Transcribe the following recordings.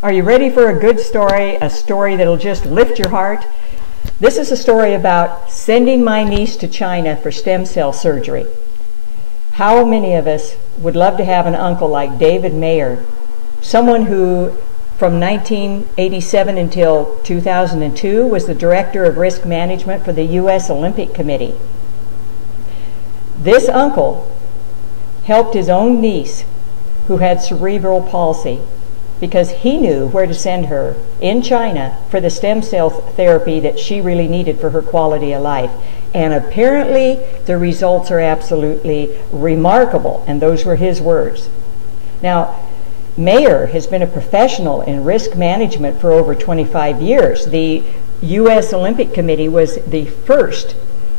Are you ready for a good story, a story that'll just lift your heart? This is a story about sending my niece to China for stem cell surgery. How many of us would love to have an uncle like David Mayer, someone who from 1987 until 2002 was the Director of Risk Management for the U.S. Olympic Committee. This uncle helped his own niece who had cerebral palsy because he knew where to send her in China for the stem cell therapy that she really needed for her quality of life. And apparently the results are absolutely remarkable, and those were his words. Now, Mayer has been a professional in risk management for over 25 years. The U.S. Olympic Committee was the first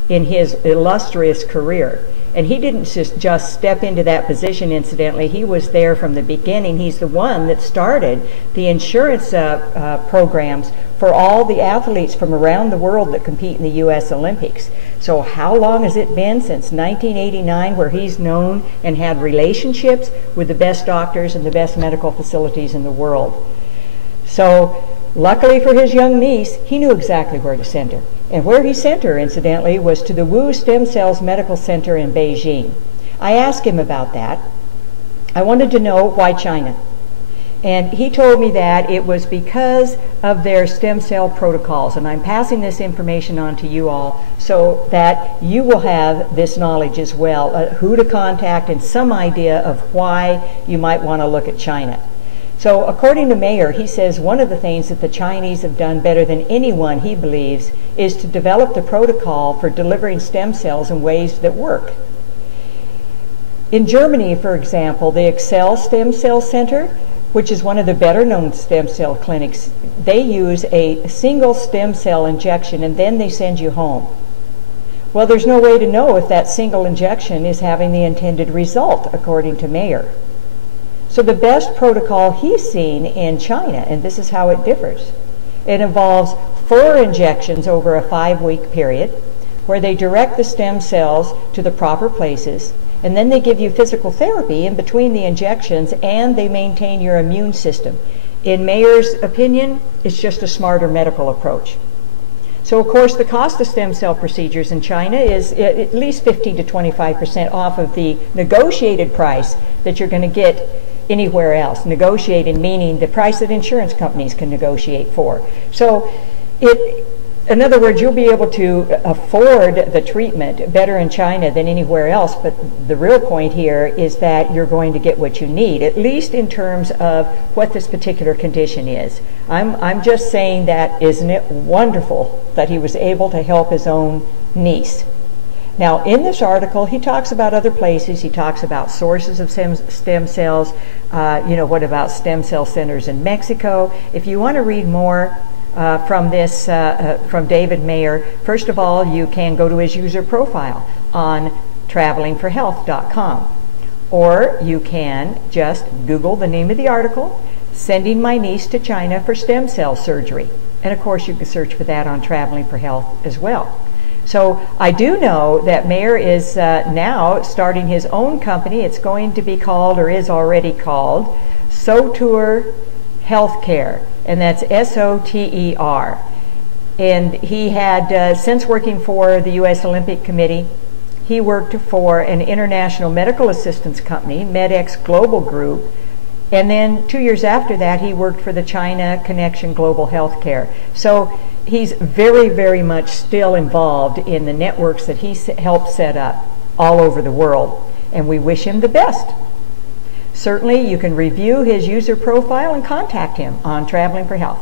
in his illustrious career. And he didn't just step into that position incidentally. He was there from the beginning. He's the one that started the insurance programs for all the athletes from around the world that compete in the U.S. Olympics. So how long has it been? Since 1989, where he's known and had relationships with the best doctors and the best medical facilities in the world. So luckily for his young niece, he knew exactly where to send her. And where he sent her, incidentally, was to the Wu Stem Cells Medical Center in Beijing. I asked him about that. I wanted to know why China. And he told me that it was because of their stem cell protocols. And I'm passing this information on to you all so that you will have this knowledge as well, who to contact and some idea of why you might want to look at China. So according to Mayer, he says one of the things that the Chinese have done better than anyone, he believes, is to develop the protocol for delivering stem cells in ways that work. In Germany, for example, the Excel Stem Cell Center, which is one of the better known stem cell clinics, they use a single stem cell injection and then they send you home. Well, there's no way to know if that single injection is having the intended result, according to Mayer. So the best protocol he's seen in China, and this is how it differs, it involves 4 injections over a 5-week period where they direct the stem cells to the proper places, and then they give you physical therapy in between the injections, and they maintain your immune system. In Mayer's opinion, it's just a smarter medical approach. So of course the cost of stem cell procedures in China is at least 15 to 25% off of the negotiated price that you're going to get anywhere else. Negotiated meaning the price that insurance companies can negotiate for. So in other words, you'll be able to afford the treatment better in China than anywhere else, but the real point here is that you're going to get what you need, at least in terms of what this particular condition is. I'm just saying that isn't it wonderful that he was able to help his own niece. Now, in this article, he talks about other places. He talks about sources of stem cells. What about stem cell centers in Mexico? If you want to read more from this, from David Mayer, first of all, you can go to his user profile on travelingforhealth.com. Or you can just Google the name of the article, Sending My Niece to China for Stem Cell Surgery. And of course, you can search for that on Traveling for Health as well. So I do know that Mayer is now starting his own company. It's going to be called, or is already called, Soter Healthcare, and that's S-O-T-E-R. And he had, since working for the U.S. Olympic Committee, he worked for an international medical assistance company, MedX Global Group, and then 2 years after that, he worked for the China Connection Global Healthcare. So he's very, very much still involved in the networks that he helped set up all over the world, and we wish him the best. Certainly, you can review his user profile and contact him on Traveling for Health.